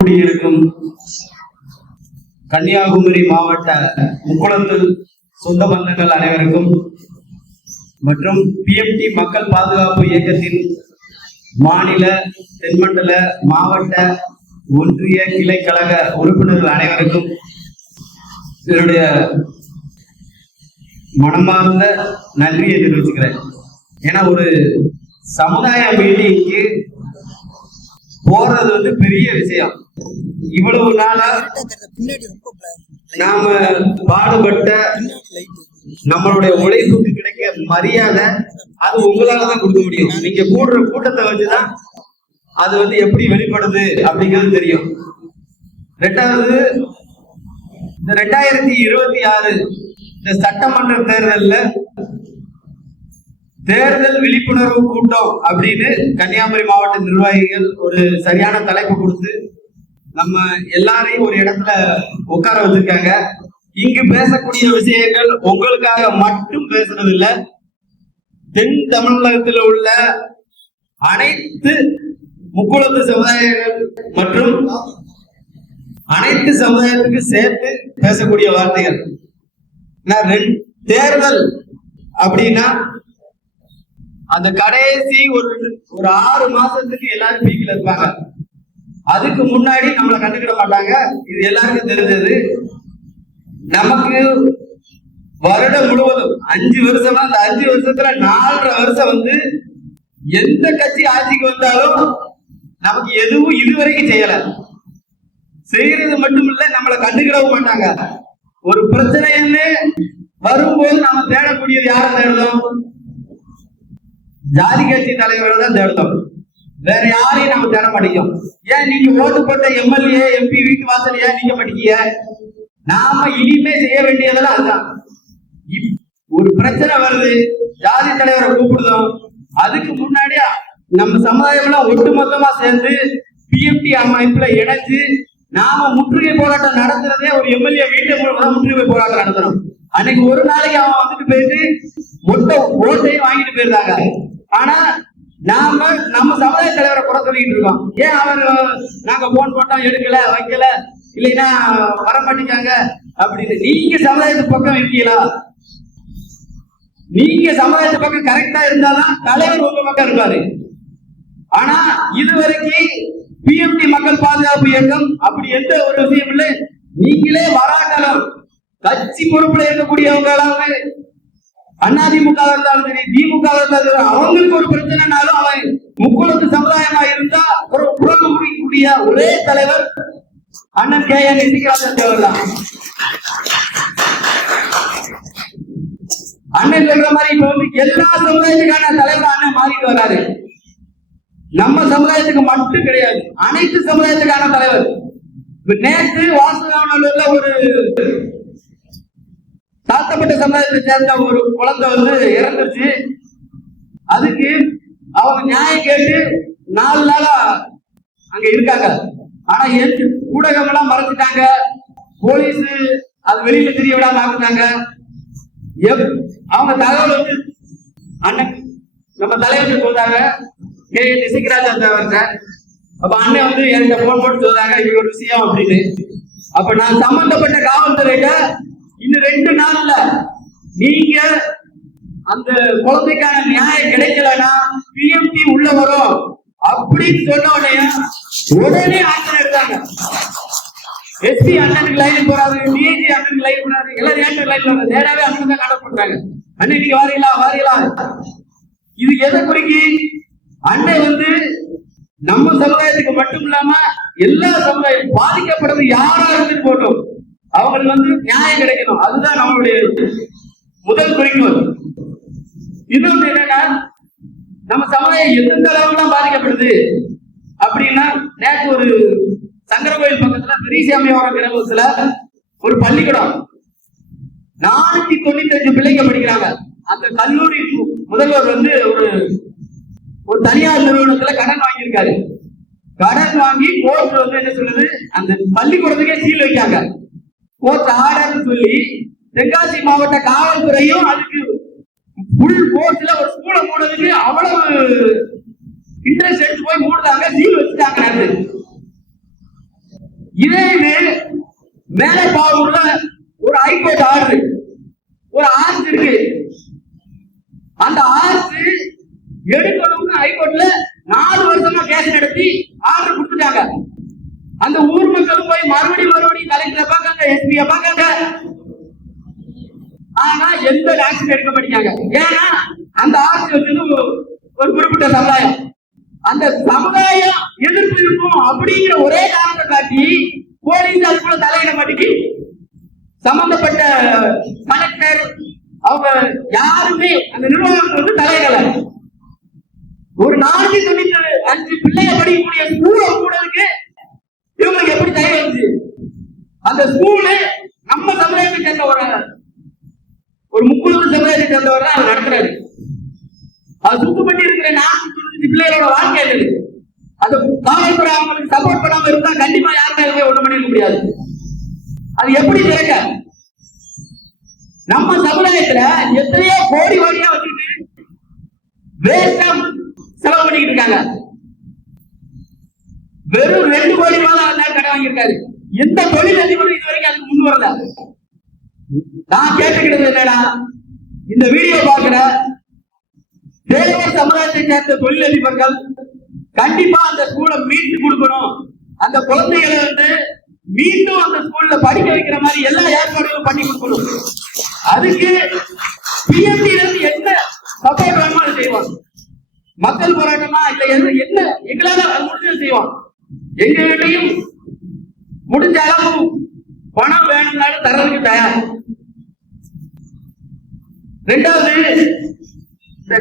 கூடியிருக்கும் கன்னியாகுமரி மாவட்ட முக்குளத்து சொந்த பந்தங்கள் அனைவருக்கும் மற்றும் பிஎம்டி மக்கள் பாதுகாப்பு இயக்கத்தின் மாநில தென்மண்டல மாவட்ட ஒன்றிய கிளை கழக உறுப்பினர்கள் அனைவருக்கும் என்னுடைய மனமார்ந்த நன்றியை தெரிவிச்சுக்கிறேன். ஏன்னா ஒரு சமுதாய மீட்டிங்க்கு போறது வந்து பெரிய விஷயம். இவ்வளவு நாளா நாம பாடுபட்ட நம்மளுடைய உழைப்புக்கு கிடைக்க மரியாதை அது உங்களாலதான் கொடுக்க முடியும். நீங்க கூடுற கூட்டத்தை வச்சுதான் அது வந்து எப்படி வெளிப்படுது அப்படிங்கிறது தெரியும். ரெண்டாவது இந்த ரெண்டாயிரத்தி இருபத்தி ஆறு இந்த சட்டமன்ற தேர்தலில் தேர்தல் விழிப்புணர்வு கூட்டம் அப்படின்னு கன்னியாகுமரி மாவட்ட நிர்வாகிகள் ஒரு சரியான தலைப்பு கொடுத்து நம்ம எல்லாரையும் ஒரு இடத்துல உட்கார வச்சிருக்காங்க. இங்கு பேசக்கூடிய விஷயங்கள் உங்களுக்காக மட்டும் பேசுறது இல்ல தென் தமிழகத்தில் உள்ள அனைத்து முக்குளத்து சமுதாயங்கள் மற்றும் அனைத்து சமுதாயத்துக்கு சேர்த்து பேசக்கூடிய வார்த்தைகள். தேர்தல் அப்படின்னா அந்த கடைசி ஒரு ஒரு ஆறு மாசத்துக்கு எல்லாரும் வீக்ல இருப்பாங்க. அதுக்கு முன்னாடி நம்மளை கண்டுக்கிட மாட்டாங்க. இது எல்லாருக்கும் தெரிஞ்சது. நமக்கு வருடம் முழுவதும் அஞ்சு வருஷமா அந்த அஞ்சு வருஷத்துல நாலரை வருஷம் வந்து எந்த கட்சி ஆட்சிக்கு வந்தாலும் நமக்கு எதுவும் இதுவரைக்கும் செய்யல. செய்யறது மட்டும் இல்ல நம்மளை கண்டுக்கிடவும் மாட்டாங்க. ஒரு பிரச்சனைன்னு வரும்போது நம்ம தேடக்கூடியது யாரை தேடுறோம்? ஜாதி கட்சி தலைவர்கள் தான் தேடுறோம் வேற யாரையும் நம்ம தேட மாட்டேங்கிறோம். ஏன் நீங்க ஓட்டு போட்ட எம்எல்ஏ எம்பி வீட்டு வாசல் ஏன் நீங்க மாட்டீங்க? நாம இனிமே செய்ய வேண்டியதெல்லாம் அதுதான். ஒரு பிரச்சனை வருது ஜாதி தலைவரை கூப்பிடுதோம் அதுக்கு முன்னாடியே நம்ம சமுதாயம் எல்லாம் ஒட்டுமொத்தமா சேர்ந்து பிஎம்டி அமைப்புல இணைச்சு நாம முற்றுகை போராட்டம் நடத்துறதே ஒரு எம்எல்ஏ வீட்டு மூலமா தான் முற்றுகை போராட்டம் நடத்தணும். அன்னைக்கு ஒரு நாளைக்கு அவன் வந்துட்டு போயிட்டு மொத்த ஓட்டையும் வாங்கிட்டு போயிருந்தாங்க. ஆனா நாம நம்ம சமுதாய தலைவரை குறை சொல்லிட்டு இருக்கோம். ஏன் அவர் நாங்க போன் போட்டோம் எடுக்கல வைக்கல இல்லைன்னா வர மாட்டேங்காங்க அப்படின்னு. நீங்க சமுதாயத்து பக்கம் இருக்கீங்களா? நீங்க சமுதாயத்து பக்கம் கரெக்டா இருந்தாதான் தலைவர் உங்க பக்கம் இருப்பாரு. ஆனா இதுவரைக்கும் பிஎம்டி மக்கள் பாதுகாப்பு இயக்கம் அப்படி எந்த ஒரு விஷயம் இல்லை. நீங்களே வராட்டாலும் கட்சி பொறுப்புல இருக்கக்கூடியவங்களாவது அதிமுக இருந்தாலும் சரி திமுக இருந்தாலும் சரி, அவங்களுக்கு ஒரு பிரச்சனைனாலும் அவன் முக்குளத்து சமுதாயமா இருந்தா ஒரு புறக்க முடிக்கக்கூடிய ஒரே தலைவர் அண்ணன் கே என் இந்திராஜன் தேவர் தான் அண்ணன் சொல்ற மாதிரி இப்ப வந்து எல்லா சமுதாயத்துக்கான தலைவர் அண்ணன் மாறிட்டு வராரு நம்ம சமுதாயத்துக்கு மட்டும் கிடையாது அனைத்து சமுதாயத்துக்கான தலைவர். நேற்று வாசுதேவனூர்ல ஒரு தாத்தப்பட்ட சமுதாயத்தை சேர்ந்த ஒரு குழந்தை வந்து இறந்துருச்சு. அதுக்கு அவங்க நியாயம் கேட்டு நாலு நாளா அங்க இருக்காங்க. ஆனா எந்த ஊடகம் மறந்துட்டாங்க. மறைச்சிட்டாங்க போலீஸ் அது வெளியில தெரிய விடாம ஆக்குனாங்க எப்- அவங்க தகவல் வந்து அண்ணன் நம்ம தலைவர் சொல்றாங்க. கே நிசைக்கராஜா தேவர்கிட்ட அப்ப அண்ணன் வந்து என்கிட்ட போன் போட்டு சொல்றாங்க இப்படி ஒரு விஷயம் அப்படின்னு. அப்ப நான் சம்பந்தப்பட்ட காவல்துறையில ரெண்டு நாள்ல நீங்க அந்த குழந்தைக்கான நியாயம் கிடைக்கலன்னா பிஎம்டி உள்ள வரும். அப்படின்னு சொன்ன உடனே உடனே ஆக்ஷன் எடுத்தாங்க எஸ்பி அண்ணனுக்கு லைன் போறாரு டிஐஜி அண்ணனுக்கு லைன் போறாரு எல்லாரும் ஏன் லைன் போறாரு நேராவே அண்ணன் தான் கான்டாக்ட் பண்றாங்க. அண்ணன் நீங்க வாரீங்களா? வாரீங்களா? இது எதை குறிக்கி? அண்ணன் வந்து நம்ம சமுதாயத்துக்கு மட்டும் இல்லாம எல்லா சமுதாயம் பாதிக்கப்படுறது யாரா இருந்து போட்டோம். அவங்களுக்கு வந்து நியாயம் கிடைக்கணும். அதுதான் நம்மளுடைய முதல் குறிக்கோள். இன்னொன்று என்னன்னா நம்ம சமுதாயம் எந்தெந்த அளவுலாம் பாதிக்கப்படுது? அப்படின்னா நேற்று ஒரு சங்கரகோயில் பக்கத்துல பெரியசாமியோட கிராமத்துல ஒரு பள்ளிக்கூடம். நானூத்தி தொண்ணூத்தி அஞ்சு பிள்ளைங்க படிக்கிறாங்க. அந்த கல்லூரி முதல்வர் வந்து ஒரு ஒரு தனியார் நிறுவனத்துல கடன் வாங்கியிருக்காரு. கடன் வாங்கி கோர்ட் வந்து என்ன சொல்லுது? அந்த பள்ளிக்கூடத்துக்கே சீல் வைக்காங்க. கோர்ட் ஆர்டர்னு சொல்லி தென்காசி மாவட்ட காவல்துறையும் அதுக்கு புல் போர்ட்ல ஒரு ஸ்கூலை மூடுறதுக்கு அவ்வளவு இன்ட்ரெஸ்ட் எடுத்து போய் மூடுறாங்க சீல் வச்சுட்டாங்க அது. இதே இது மேலப்பாவூர்ல ஒரு ஹைகோர்ட் ஆர்டர் ஒரு ஆர்ச் இருக்கு. அந்த ஆர்ச் எடுக்கணும்னு ஹைகோர்ட்ல நாலு வருஷமா கேஸ் நடத்தி ஆர்டர் கொடுத்துட்டாங்க. அந்த ஊர் மக்களும் போய் மறுபடியும் மறுபடியும் கலெக்டரை பார்க்காங்க எஸ்பியை பார்க்காங்க. ஆனா எந்த ஆக்ஷன் எடுக்க மாட்டேங்க ஏன்னா அந்த ஆட்சி வச்சது ஒரு- ஒரு குறிப்பிட்ட சமுதாயம். அந்த சமுதாயம் எதிர்ப்பு இருக்கும் அப்படிங்கிற ஒரே காரணத்தை காட்டி போலீஸ் அதுக்குள்ள தலையிட மாட்டேங்கி சம்பந்தப்பட்ட கலெக்டர் அவங்க யாருமே அந்த நிர்வாகம் வந்து தலையிடல. ஒரு நாளைக்கு தொண்ணூத்தி அஞ்சு பிள்ளைய படிக்கக்கூடிய ஸ்கூல கூடதுக்கு இவங்களுக்கு எப்படி தைரியம் வந்துச்சு? அந்த ஸ்கூலு நம்ம சமுதாயத்தை சேர்ந்த ஒரு முப்பது சமுதாயத்தை சேர்ந்தவர்? தான் அவர் நடத்துறாரு. அது சுத்து பண்ணி இருக்கிற நான்கு தொண்ணூத்தி பிள்ளைகளோட வாழ்க்கை இது அது காவல்துறை அவங்களுக்கு சப்போர்ட் பண்ணாம இருந்தா கண்டிப்பா யாருமே ஒண்ணு பண்ணிக்க முடியாது. அது எப்படி திறக்க நம்ம சமுதாயத்துல எத்தனையோ கோடி கோடியா வச்சுட்டு வேஷம் செலவு பண்ணிக்கிட்டு இருக்காங்க. வெறும் ரெண்டு கோடி ரூபாய் தான் கடை வாங்கியிருக்காரு. எந்த தொழில் அதிபரும் இது வரைக்கும் அதுக்கு முன் வரல. நான் கேட்டுக்கிறது என்னடா? இந்த வீடியோ பாக்குற தேவர் சமுதாயத்தை சேர்ந்த தொழிலதிபர்கள் கண்டிப்பா அந்த ஸ்கூலை மீட்டு கொடுக்கணும். அந்த குழந்தைகளை வந்து மீண்டும் அந்த ஸ்கூல்ல படிக்க வைக்கிற மாதிரி எல்லா ஏற்பாடுகளும் பண்ணி கொடுக்கணும். அதுக்கு பிஎம்டி இருந்து என்ன சப்போர்ட் வேணுமோ அதை செய்வோம் மக்கள் போராட்டமா இல்ல என்ன என்ன எங்களால அது முடிஞ்சது செய்வோம் எங்க கிட்டையும் முடிஞ்ச அளவு பணம் வேணும்னாலும் தரதுக்கு தயார். ரெண்டாவது இந்த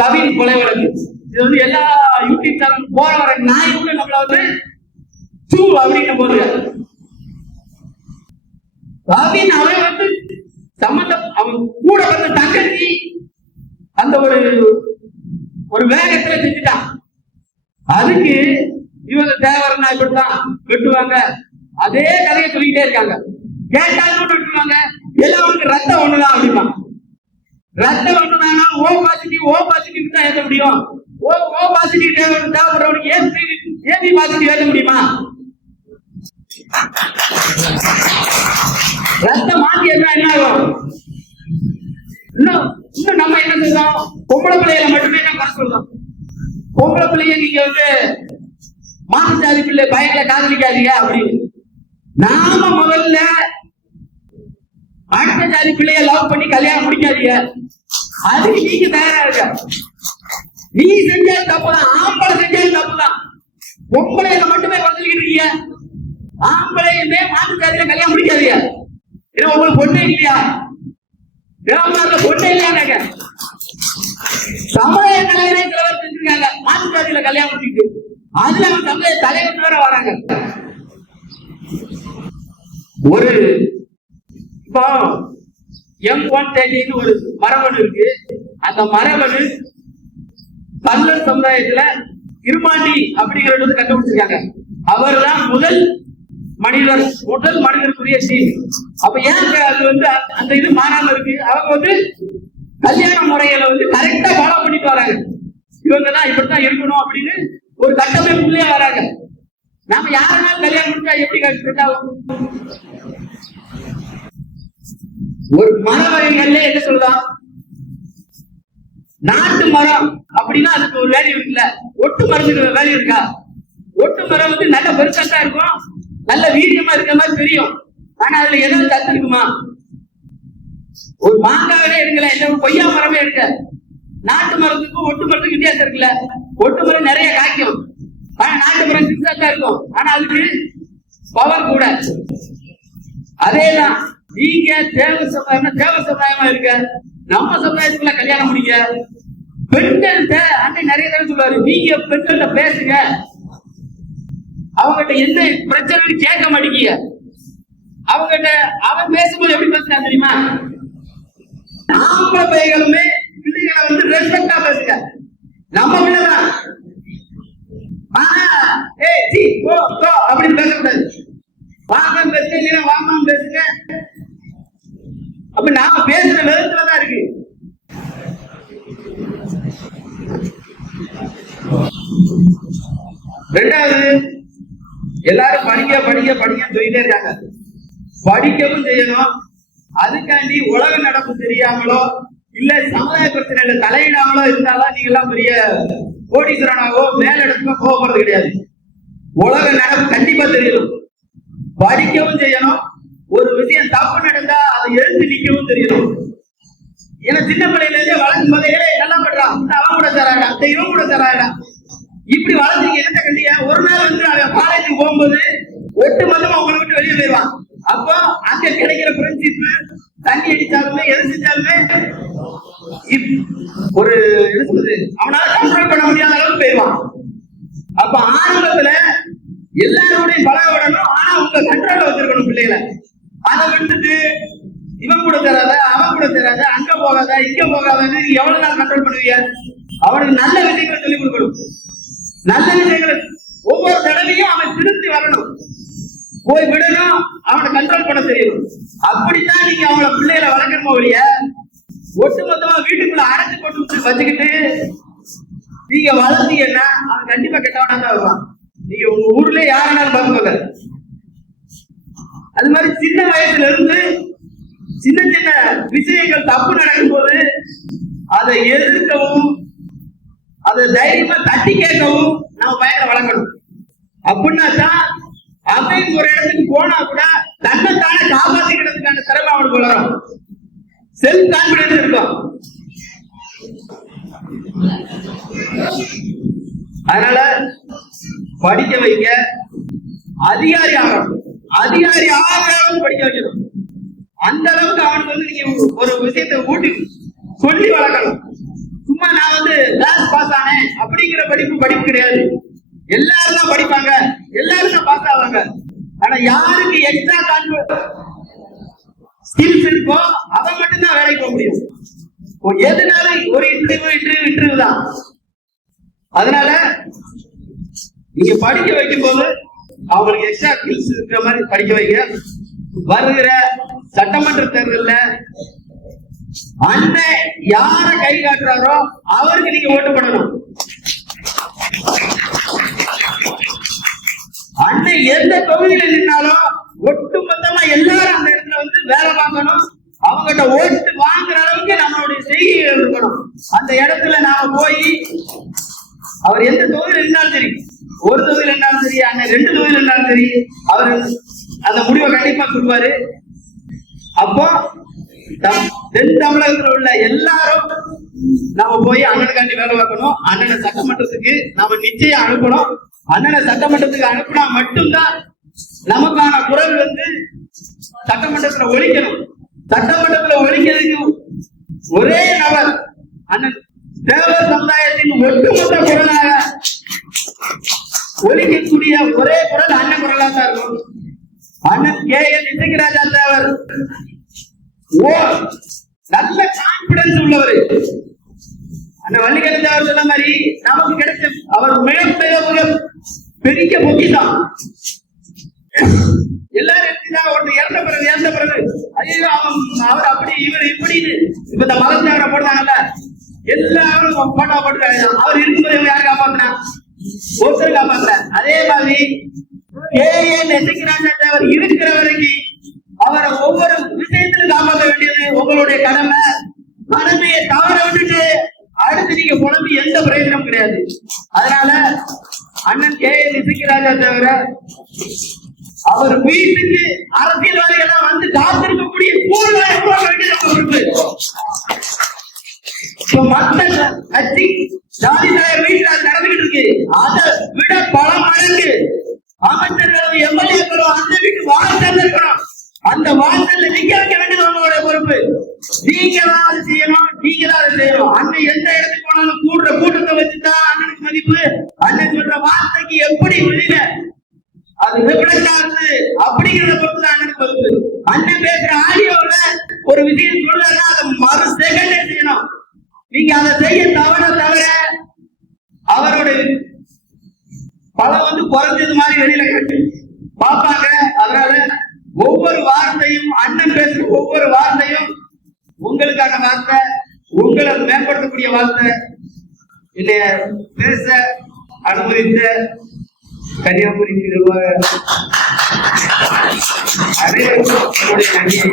கவின் கொலை வழக்கு இது வந்து எல்லா யூடியூப் சேனல் போற வர நாய் கூட நம்மள வந்து சூ அப்படின்னு போடுங்க. கவின் அவன் வந்து சம்பந்தம் அவன் கூட வந்து தங்கச்சி அந்த ஒரு ஒரு வேகத்துல செஞ்சுட்டான். அதுக்கு இவங்க தேவரனா இப்படித்தான் வெட்டுவாங்க. அதே கதையை சொல்லிக்கிட்டே இருக்காங்க. கேட்டாலும் கூட விட்டுருவாங்க. எல்லாம் வந்து ரத்தம் ஒண்ணுதான் அப்படிமா ரத்தம் ஒண்ணுதானா? ஓ பாசிட்டிவ் ஓ பாசிட்டிவ் தான் ஏற்ற முடியும். ஓ ஓ பாசிட்டிவ் தேவைப்படுறவனுக்கு ஏன் ஏபி பாசிட்டிவ் ஏற்ற முடியுமா? ரத்தம் மாத்தி என்ன என்ன ஆகும்? இன்னும் இன்னும் நம்ம என்ன சொல்றோம்? பொம்பளை பிள்ளைகளை மட்டுமே தான் குறை சொல்றோம். பொம்பளை பிள்ளைய நீங்க வந்து மாட்டு ஜாதி பிள்ளை பயங்களை காதலிக்காதீங்க அப்படின்னு. நாம முதல்ல அடுத்த ஜாதி பிள்ளைய லவ் பண்ணி கல்யாணம் முடிக்காதீங்க. அதுக்கு நீங்க தயாரா இருக்க நீ செஞ்சாலும் தப்புதான். ஆம்பளை செஞ்சாலும் தப்புதான். பொம்பளையில மட்டுமே குறைச்சிக்கிட்டு இருக்கீங்க. ஆம்பளையுமே மாட்டு ஜாதியில கல்யாணம் முடிக்காதீங்க. ஏன்னா உங்களுக்கு பொண்ணு இல்லையா? கிராமத்துல பொண்ணே இல்லையாங்க சமுதாய சமய சில தலைவர் செஞ்சிருக்காங்க மாட்டு ஜாதியில கல்யாணம் முடிச்சுட்டு அதுல அவங்க சமுதாய தலைவர் வேற வராங்க. ஒரு இப்போ எம் ஒன் தேர்ட்டின்னு ஒரு மரபணு இருக்கு. அந்த மரபணு பல்லர் சமுதாயத்துல இருமாண்டி அப்படிங்கிறது வந்து கண்டுபிடிச்சிருக்காங்க. அவர்தான் முதல் மனிதர் முதல் மனிதருக்குரிய சீன் அப்ப ஏன் அது வந்து அந்த- இது மாறாம இருக்கு? அவங்க வந்து கல்யாண முறையில வந்து கரெக்டா ஃபாலோ பண்ணிட்டு வராங்க. இவங்க தான் இப்படித்தான் இருக்கணும் அப்படின்னு ஒரு கட்டமைப்புலயே வராங்க. நாம யாருனாலும் கல்யாணம் முடிச்சா எப்படி கரெக்டா ஒரு மர வகைகள்ல என்ன சொல்லலாம்? நாட்டு மரம் அப்படின்னா அதுக்கு ஒரு வேல்யூ இருக்குல்ல. ஒட்டு மரத்துக்கு வேல்யூ இருக்கா? ஒட்டு மரம் வந்து நல்ல பெருசா இருக்கும். நல்ல வீரியமா இருக்கிற மாதிரி தெரியும். ஆனா அதுல ஏதாவது சத்து இருக்குமா? ஒரு மாங்காவே எடுக்கல என்ன ஒரு கொய்யா மரமே இருக்க. நாட்டு மரத்துக்கும் ஒட்டு மரத்துக்கும் வித்தியாசம் இருக்குல்ல. ஒட்டு மரம் நிறைய காய்க்கும். ஆனா நாட்டு மரம் சிறுசா தான் இருக்கும். ஆனா அதுக்கு பவர் கூட. அதேதான். நீங்க தேவ சமுதாயம் தேவ சமுதாயமா இருக்க நம்ம சமுதாயத்துக்குள்ள கல்யாணம் முடிங்க பெண்கள்கிட்ட அண்ணன் நிறைய தடவை சொல்லுவாரு நீங்க பெண்கள்கிட்ட பேசுங்க. அவங்ககிட்ட எந்த பிரச்சனையும் கேட்க மாட்டேங்க. அவங்ககிட்ட அவன் பேசும்போது எப்படி பேசுறான் தெரியுமா? ஆம்பளை பையங்களுமே பிள்ளைகளை வந்து ரெஸ்பெக்டா பேசுங்க. நம்ம பிள்ளைதான். ஏய் அப்படின்னு பேசக்கூடாது. வாங்க பேசுங்க இல்லைன்னா வாமா பேசுங்க. அப்ப நாம பேசுற விதத்துல தான் இருக்கு. ரெண்டாவது எல்லாரும் படிக்க படிக்க படிக்க சொல்லிட்டே இருக்காங்க. படிக்கவும் செய்யணும். அதுக்காண்டி உலக நடப்பு தெரியாமலோ இல்ல சமுதாய பிரச்சனையில தலையிடாமலோ இருந்தாலும் நீங்க எல்லாம் பெரிய கோடீஸ்வரனாவோ மேலிடத்துக்கோ போக போறது கிடையாது. உலக நடப்பு கண்டிப்பா தெரியணும். படிக்கவும் செய்யணும். ஒரு விஷயம் தப்பு நடந்தா அதை எழுந்து நிக்கவும் தெரியணும் ஏன்னா சின்ன பிள்ளையில இருந்தே வளர்ந்து போதே நல்லா பண்றான் அவன் கூட தராடா. இந்த இவன் கூட தராடா. இப்படி வளர்ந்தீங்க என்ன கண்டியா ஒரு நாள் வந்து அவன் காலேஜுக்கு போகும்போது ஒட்டு மொத்தமா உங்களை விட்டு வெளியே போயிடுவான். அப்போ அங்க கிடைக்கிற ஃப்ரெண்ட்ஷிப் தண்ணி அடிச்சாலுமே எது செஞ்சாலுமே இப்- ஒரு என்ன சொல்றது? அவனால கண்ட்ரோல் பண்ண முடியாத அளவுக்கு போயிடுவான். அப்ப ஆரம்பத்துல எல்லாரோடையும் பழக விடணும் ஆனா உங்க கண்ட்ரோல்ல வச்சிருக்கணும் பிள்ளைகளை. அதை விட்டுட்டு இவன் கூட தராத அவன் கூட தராத அங்க போகாத இங்க போகாதன்னு எவ்வளவு நாள் கண்ட்ரோல் பண்ணுவீங்க? அவனுக்கு நல்ல விஷயங்களை சொல்லிக் கொடுக்கணும். நல்ல விஷயங்களை ஒவ்வொரு தடவையும் அவன் திருத்தி வரணும். போய் விடணும் அவனை கண்ட்ரோல் பண்ண தெரியணும் அப்படித்தான் நீங்க அவங்கள பிள்ளைகளை வளர்க்கணுமோ ஒழிய ஒட்டுமொத்தமா வீட்டுக்குள்ள அரைச்சு போட்டு வச்சுக்கிட்டு நீங்க வளர்த்தீங்கன்னா அவன் கண்டிப்பா கெட்டவனா தான் வருவான். நீங்க உங்க ஊர்ல யாருனாலும் பார்த்துக்கோங்க. அது மாதிரி சின்ன வயசுல இருந்து சின்ன சின்ன விஷயங்கள் தப்பு நடக்கும்போது அதை எதிர்க்கவும் அதை தைரியமா தட்டி கேட்கவும் நம்ம பையனை வளர்க்கணும். அப்படின்னா தான் அவன் ஒரு இடத்துக்கு போனா கூட தன்னைத்தானே காப்பாத்திக்கிறதுக்கான திறமை அவனுக்கு வளரும். செல்ஃப் கான்பிடன்ஸ் இருக்கும். அதனால படிக்க வைக்க அதிகாரி ஆகணும். அதிகாரி ஆகிற அளவுக்கு படிக்க வைக்கணும். அந்த அளவுக்கு அவனுக்கு வந்து நீங்க ஒரு விஷயத்தை ஊட்டி சொல்லி வளர்க்கணும். சும்மா நான் வந்து கிளாஸ் பாஸ் ஆனேன் அப்படிங்கிற படிப்பு படிப்பு கிடையாது. எல்லாரும் தான் படிப்பாங்க. எல்லாரும் தான் பாஸ் ஆவாங்க. ஆனா யாருக்கு எக்ஸ்ட்ரா கான்ஃபிடன்ஸ் ஸ்கில்ஸ் இருக்கோ அவன் மட்டும்தான் வேலைக்கு போக முடியும். ஒரு எதுனாலும் ஒரு இன்டர்வியூ இன்டர்வியூ இன்டர்வியூ தான். அதனால நீங்க படிக்க வைக்கும் போது அவங்களுக்கு எக்ஸ்ட்ரா ஸ்கில்ஸ் இருக்கிற மாதிரி படிக்க வைங்க. வருகிற சட்டமன்ற தேர்தலில் அண்ணன் யார கை காட்டுறாரோ அவருக்கு நீங்க ஓட்டு பண்ணணும் அண்ணன் எந்த தொகுதியில நின்னாலும் ஒட்டு மொத்தமா எல்லாரும் அந்த இடத்துல வந்து வேலை பார்க்கணும். அவங்ககிட்ட ஓட்டு வாங்குற அளவுக்கு நம்மளுடைய செய்திகள் இருக்கணும். அந்த இடத்துல நாம போய் அவர் எந்த தொகுதியில் இருந்தாலும் சரி ஒரு தொகுதியில் இருந்தாலும் சரி அண்ணன் ரெண்டு தொகுதியில் இருந்தாலும் சரி அவர் அந்த முடிவை கண்டிப்பா சொல்வாரு அப்போ தம்- தென் தமிழகத்தில் உள்ள எல்லாரும் நம்ம போய் அண்ணனுக்காண்டி வேலை பார்க்கணும். அண்ணனை சட்டமன்றத்துக்கு நாம நிச்சயம் அனுப்பணும். அண்ணனை சட்டமன்றத்துக்கு அனுப்பினா மட்டும்தான் நமக்கான குரல் வந்து சட்டமன்றத்துல ஒழிக்கணும். சட்டமன்றத்துல ஒழிக்கிறதுக்கு ஒரே நபர் அண்ணன் தேவர் சமுதாயத்தின் ஒட்டுமொத்த குரலாக ஒலிக்கக்கூடிய ஒரே குரல் அண்ணன் குரலா தான் இருக்கும். அண்ணன் கே என் இசைக்கிராஜா தேவர் ஓ நல்ல கான்பிடன்ஸ் உள்ளவர். அண்ணன் வள்ளிக்கரன் தேவர் சொன்ன மாதிரி நமக்கு கிடைச்ச அவர் மிகப்பெரிய பெரிய பொக்கிதான் எல்லாரும் எடுத்துதான் ஒருத்தர் இறந்த பிறகு இறந்த பிறகு ஐயோ அவன் அவர் அப்படி இவர் இப்படின்னு இப்ப இந்த மலர்ந்தாவரை போடுறாங்கல்ல எல்லாரும் போட்டா போட்டுருக்காங்க அவர் இருக்கும்போது யாரு காப்பாத்தினா? ஒருத்தர் அதே மாதிரி கே என் அவர் இருக்கிற வரைக்கும் அவரை ஒவ்வொரு விஷயத்திலும் காப்பாற்ற வேண்டியது உங்களுடைய கடமை. கடமையை தவற விட்டுட்டு அடுத்து நீங்க புலம்பி எந்த பிரயோஜனமும் கிடையாது. அதனால அண்ணன் கே என் இசைக்கிராஜா தவிர அவர் வீட்டுக்கு அரசியல்வாதிகள் எல்லாம் வந்து காத்திருக்கக்கூடிய சூழ்நிலை உருவாக்க வேண்டியது நம்ம பொறுப்பு இப்ப மத்த கட்சி ஜாதி தலைவர் வீட்டுல அதை விட பல மடங்கு அமைச்சர்களும் எம்எல்ஏக்களும் அந்த வீட்டு வாசல் இருக்கணும் அந்த வாசல்ல நிக்க வைக்க வேண்டியது உங்களோட பொறுப்பு. நீங்க தான் அது செய்யணும் நீங்க தான் அதை செய்யணும். அண்ணன் எந்த இடத்துக்கு போனாலும் கூடுற கூட்டத்தை வச்சுதான் அண்ணனுக்கு மதிப்பு. அண்ணன் சொல்ற வார்த்தைக்கு எப்படி வெளியில அது ரிஃப்ளெக்ட் அப்படிங்கிறத பொறுத்து தான் அண்ணனுக்கு மதிப்பு. அண்ணன் பேசுற ஆடியோல ஒரு விஷயம் சொல்லலன்னா அதை மறு செகண்டே செய்யணும். நீங்க அதை செய்ய தவற தவிர அவருடைய பலம் வந்து குறைஞ்சது மாதிரி வெளியில காட்டு பார்ப்பாங்க. அதனால ஒவ்வொரு வார்த்தையும் அண்ணன் பேசுற ஒவ்வொரு வார்த்தையும் உங்களுக்கான வார்த்தை உங்களை மேம்படுத்தக்கூடிய வார்த்தை என்னைய பேச அனுமதித்த கன்னியாகுமரி நிர்வாக அனைவருக்கும் நன்றியை